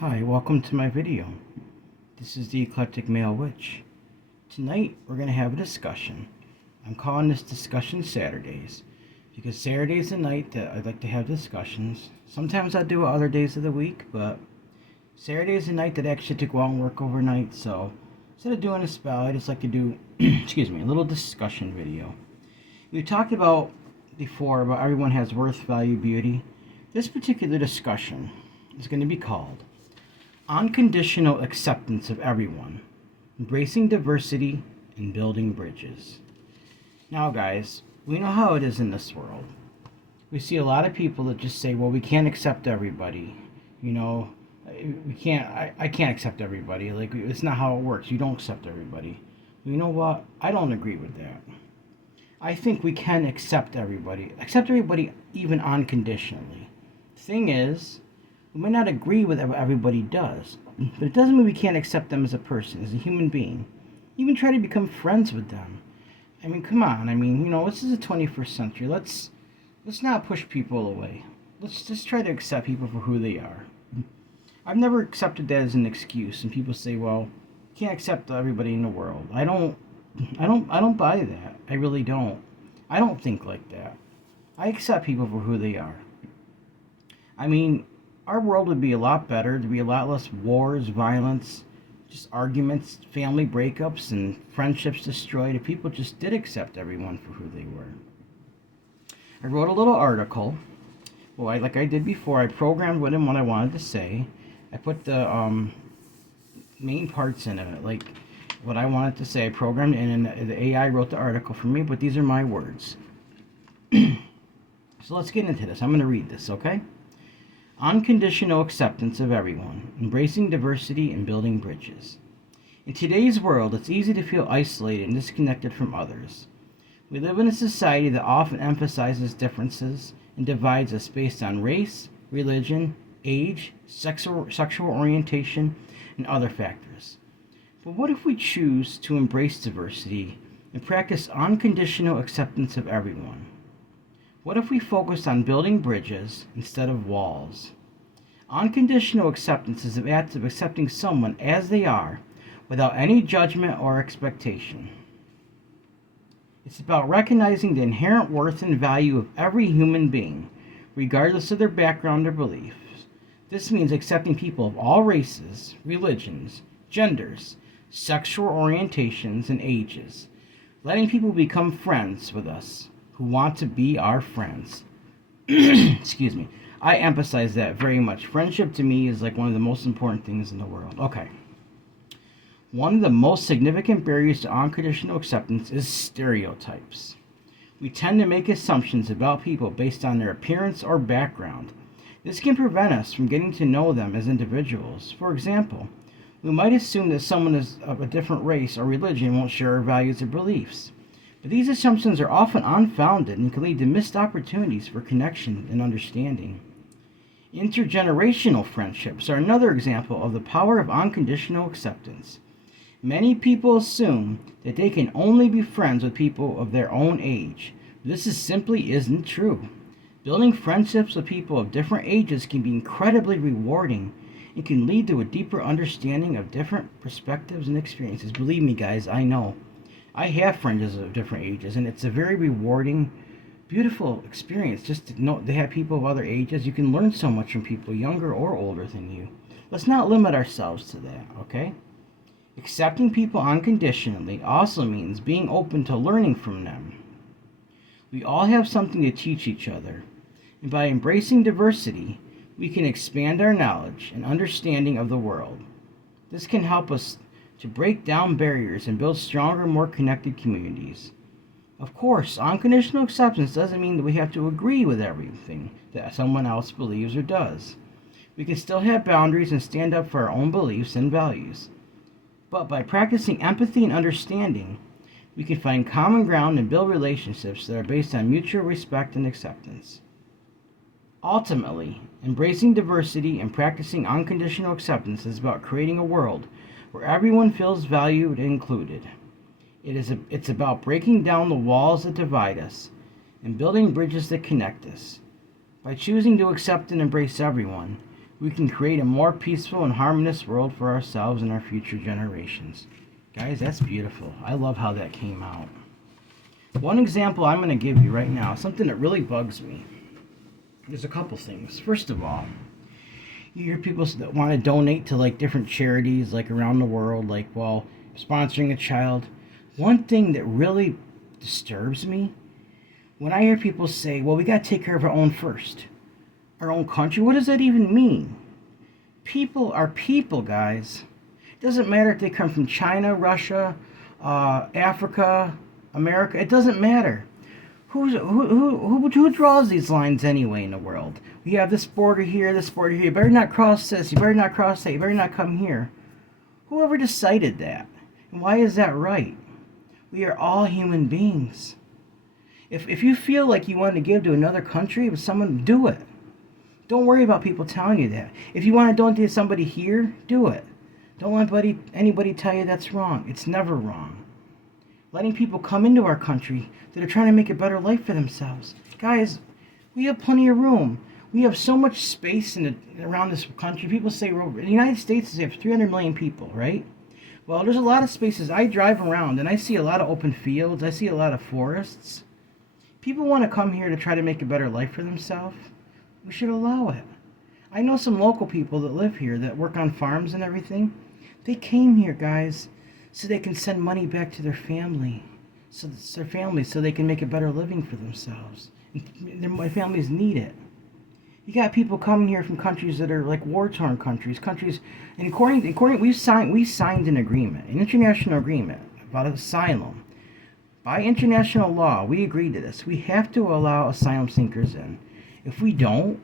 Hi, welcome to my video. This is the Eclectic Male Witch. Tonight we're going to have a discussion. I'm calling this Discussion Saturdays because Saturday is the night that I'd like to have discussions. Sometimes I do it other days of the week, but Saturday is the night that I actually have to go out and work overnight. So instead of doing a spell, I just like to do, a little discussion video. We talked about before about everyone has worth, value, beauty. This particular discussion is going to be called Unconditional Acceptance of Everyone, Embracing Diversity and Building Bridges. Now guys, we know how it is in this world. We see a lot of people that just say, well, we can't accept everybody. You know, I can't accept everybody. Like, it's not how it works. You don't accept everybody. Well, you know what? I don't agree with that. I think we can accept everybody even unconditionally. The thing is, we may not agree with what everybody does, but it doesn't mean we can't accept them as a person, as a human being. Even try to become friends with them. I mean, come on. I mean, this is the 21st century. Let's not push people away. Let's just try to accept people for who they are. I've never accepted that as an excuse, and people say, well, you can't accept everybody in the world. I don't buy that. I really don't. I don't think like that. I accept people for who they are. I mean, our world would be a lot better. There'd be a lot less wars, violence, just arguments, family breakups, and friendships destroyed if people just did accept everyone for who they were. I wrote a little article. Well, like I did before, I programmed with him what I wanted to say. I put the main parts in it, like what I wanted to say. I programmed in, and the AI wrote the article for me, but these are my words. So let's get into this. I'm going to read this, okay? Unconditional acceptance of everyone, embracing diversity and building bridges. In today's world, it's easy to feel isolated and disconnected from others. We live in a society that often emphasizes differences and divides us based on race, religion, age, sexual orientation, and other factors. But what if we choose to embrace diversity and practice unconditional acceptance of everyone? What if we focus on building bridges instead of walls? Unconditional acceptance is the act of accepting someone as they are without any judgment or expectation. It's about recognizing the inherent worth and value of every human being, regardless of their background or beliefs. This means accepting people of all races, religions, genders, sexual orientations, and ages, letting people become friends with us who want to be our friends. Excuse me. I emphasize that very much. Friendship to me is like one of the most important things in the world. Okay. One of the most significant barriers to unconditional acceptance is stereotypes. We tend to make assumptions about people based on their appearance or background. This can prevent us from getting to know them as individuals. For example, we might assume that someone is of a different race or religion won't share our values or beliefs. But these assumptions are often unfounded and can lead to missed opportunities for connection and understanding. Intergenerational friendships are another example of the power of unconditional acceptance. Many people assume that they can only be friends with people of their own age. This simply isn't true. Building friendships with people of different ages can be incredibly rewarding and can lead to a deeper understanding of different perspectives and experiences. Believe me, guys, I know. I have friends of different ages, and it's a very rewarding, beautiful experience just to know they have people of other ages. You can learn so much from people younger or older than you. Let's not limit ourselves to that, okay? Accepting people unconditionally also means being open to learning from them. We all have something to teach each other, and by embracing diversity, we can expand our knowledge and understanding of the world. This can help us to break down barriers and build stronger, more connected communities. Of course, unconditional acceptance doesn't mean that we have to agree with everything that someone else believes or does. We can still have boundaries and stand up for our own beliefs and values. But by practicing empathy and understanding, we can find common ground and build relationships that are based on mutual respect and acceptance. Ultimately, embracing diversity and practicing unconditional acceptance is about creating a world where everyone feels valued and included. It's about breaking down the walls that divide us and building bridges that connect us. By choosing to accept and embrace everyone, we can create a more peaceful and harmonious world for ourselves and our future generations. Guys, that's beautiful. I love how that came out. One example I'm going to give you right now, something that really bugs me. There's a couple things. First of all, you hear people that want to donate to like different charities like around the world, like while sponsoring a child. One thing that really disturbs me, when I hear people say, well, we got to take care of our own first, our own country. What does that even mean? People are people, guys. It doesn't matter if they come from China, Russia, Africa, America. It doesn't matter. Who draws these lines anyway in the world? We have this border here, this border here. You better not cross this. You better not cross that. You better not come here. Whoever decided that? And why is that right? We are all human beings. If you feel like you want to give to another country, someone, do it. Don't worry about people telling you that. If you want to donate to somebody here, do it. Don't let anybody tell you that's wrong. It's never wrong. Letting people come into our country that are trying to make a better life for themselves. Guys, we have plenty of room. We have so much space around this country. People say, well, in the United States, they have 300 million people, right? Well, there's a lot of spaces. I drive around, and I see a lot of open fields. I see a lot of forests. People want to come here to try to make a better life for themselves. We should allow it. I know some local people that live here that work on farms and everything. They came here, guys, so they can send money back to their family, so they can make a better living for themselves. And my families need it. You got people coming here from countries that are like war-torn countries, and according we signed an agreement, an international agreement about asylum. By international law, we agreed to this. We have to allow asylum seekers in. If we don't,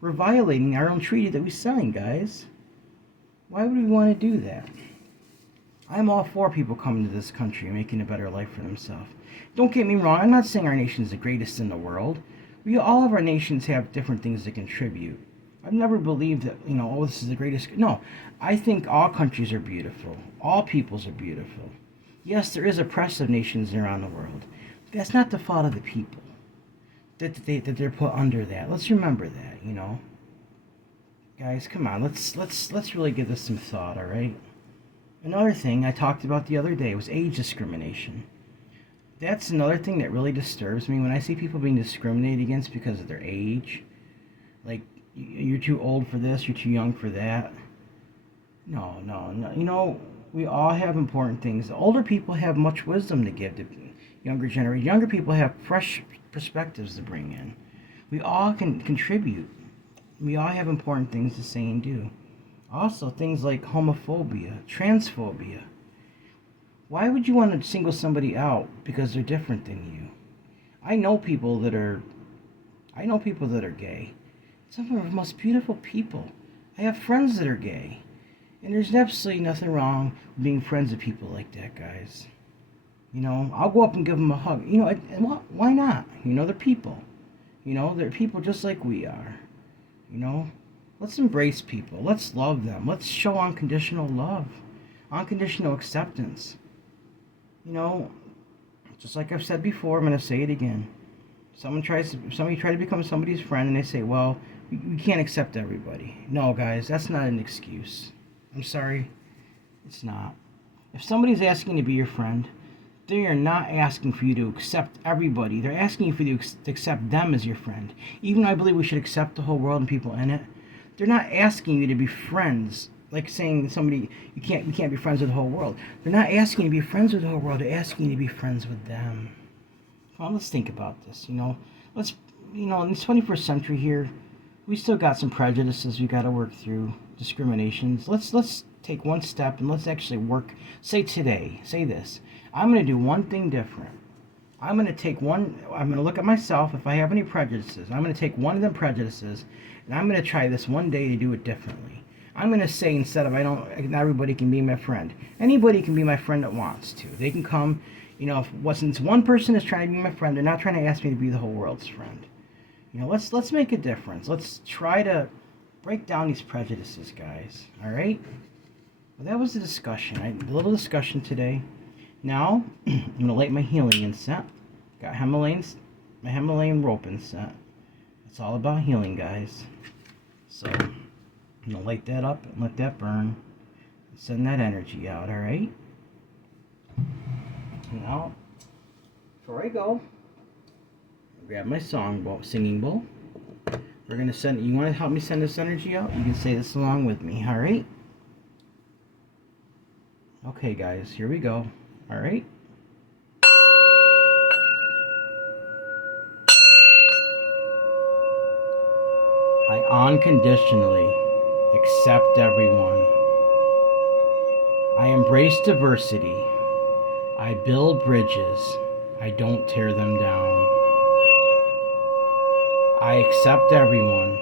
we're violating our own treaty that we signed, guys. Why would we want to do that? I'm all for people coming to this country and making a better life for themselves. Don't get me wrong, I'm not saying our nation is the greatest in the world. All of our nations have different things to contribute. I've never believed that, oh, this is the greatest. No, I think all countries are beautiful. All peoples are beautiful. Yes, there is oppressive nations around the world. That's not the fault of the people that they're put under that. Let's remember that, Guys, come on, let's really give this some thought, all right? Another thing I talked about the other day was age discrimination. That's another thing that really disturbs me when I see people being discriminated against because of their age. Like, you're too old for this, you're too young for that. No. We all have important things. The older people have much wisdom to give to younger generations. Younger people have fresh perspectives to bring in. We all can contribute. We all have important things to say and do. Also, things like homophobia, transphobia. Why would you want to single somebody out because they're different than you? I know people that are gay. Some of the most beautiful people. I have friends that are gay. And there's absolutely nothing wrong with being friends with people like that, guys. I'll go up and give them a hug. Why not? They're people. They're people just like we are. Let's embrace people. Let's love them. Let's show unconditional love, unconditional acceptance. Just like I've said before, I'm going to say it again. Somebody try to become somebody's friend, and they say, well, we can't accept everybody. No, guys, that's not an excuse. I'm sorry, it's not. If somebody's asking to be your friend, they are not asking for you to accept everybody. They're asking for you to accept them as your friend. Even though I believe we should accept the whole world and people in it, they're not asking you to be friends. Like saying somebody, you can't be friends with the whole world. They're not asking you to be friends with the whole world. They're asking you to be friends with them. Well, let's think about this. In this 21st century here, we still got some prejudices we got to work through, discriminations. Let's take one step and let's actually work. Say this. I'm going to do one thing different. I'm going to look at myself. If I have any prejudices, I'm going to take one of them prejudices and I'm going to try this one day to do it differently. I'm going to say, instead of not everybody can be my friend. Anybody can be my friend that wants to. They can come, since one person is trying to be my friend, they're not trying to ask me to be the whole world's friend. Let's make a difference. Let's try to break down these prejudices, guys. All right? Well, that was the discussion. A little discussion today. Now, I'm going to light my healing incense. Got my Himalayan rope incense. It's all about healing, guys. So, I'm going to light that up and let that burn. Send that energy out, alright? Now, before I go, grab my singing bowl. We're going to send, you want to help me send this energy out? You can say this along with me, alright? Okay, guys, here we go, alright? I unconditionally accept everyone. I embrace diversity. I build bridges. I don't tear them down. I accept everyone.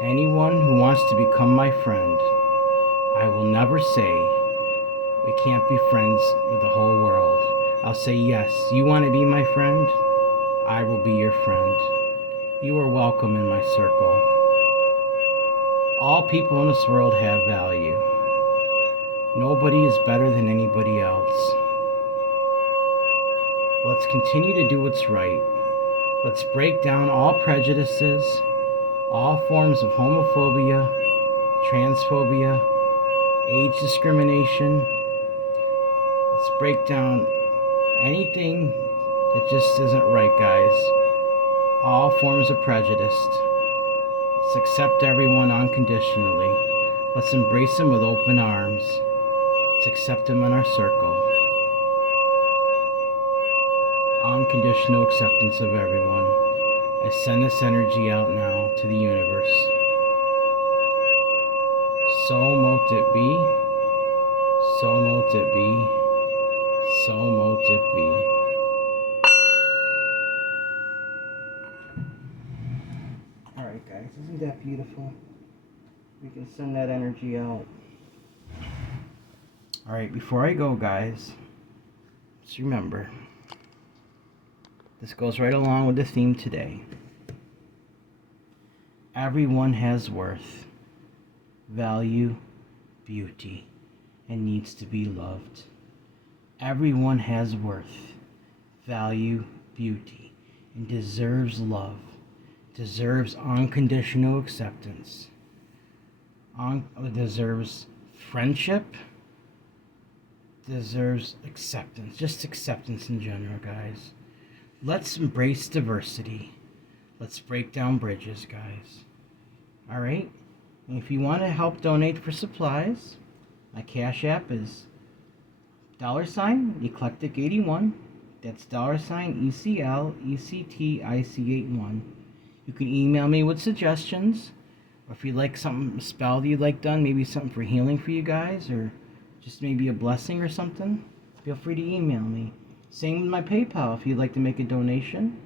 Anyone who wants to become my friend. I will never say we can't be friends with the whole world. I'll say, yes, you want to be my friend? I will be your friend. You are welcome in my circle. All people in this world have value. Nobody is better than anybody else. Let's continue to do what's right. Let's break down all prejudices, all forms of homophobia, transphobia, age discrimination. Let's break down anything that just isn't right, guys. All forms of prejudice. Let's accept everyone unconditionally. Let's embrace them with open arms. Let's accept them in our circle. Unconditional acceptance of everyone. I send this energy out now to the universe. So mote it be. So mote it be. So mote it be. Alright, guys, isn't that beautiful? We can send that energy out. Alright, before I go, guys, just remember, this goes right along with the theme today. Everyone has worth, value, beauty, and needs to be loved. Everyone has worth, value, beauty, and deserves love, deserves unconditional acceptance, deserves friendship, deserves acceptance, just acceptance in general, guys. Let's embrace diversity. Let's break down bridges, guys. Alright? And if you want to help donate for supplies, my Cash App is $Eclectic81. That's $ECLECTIC81. You can email me with suggestions, or if you'd like something, a spell that you'd like done, maybe something for healing for you guys, or just maybe a blessing or something, feel free to email me. Same with my PayPal if you'd like to make a donation.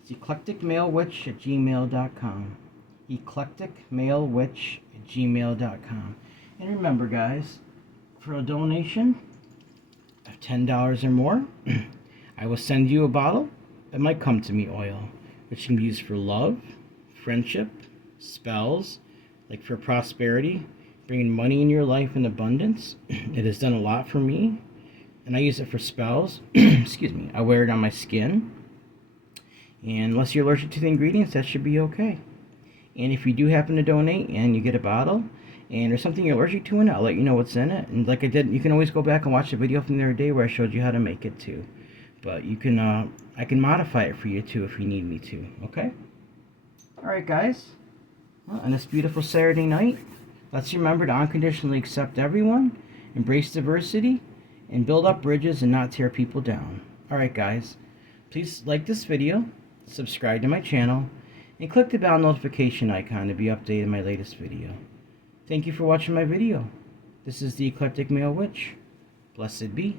It's eclecticmalewitch@gmail.com. eclecticmalewitch@gmail.com. And remember, guys, for a donation of $10 or more, I will send you a bottle of my Come To Me oil, which can be used for love, friendship, spells, like for prosperity, bringing money in your life in abundance. It has done a lot for me, and I use it for spells. Excuse me. I wear it on my skin, and unless you're allergic to the ingredients, that should be okay. And if you do happen to donate and you get a bottle and there's something you're allergic to in it, I'll let you know what's in it. And like I did, you can always go back and watch the video from the other day where I showed you how to make it too. But you can, I can modify it for you too if you need me to. Okay. All right, guys. Well, on this beautiful Saturday night, let's remember to unconditionally accept everyone, embrace diversity, and build up bridges and not tear people down. Alright, guys, please like this video, subscribe to my channel, and click the bell notification icon to be updated on my latest video. Thank you for watching my video. This is the Eclectic Male Witch. Blessed be.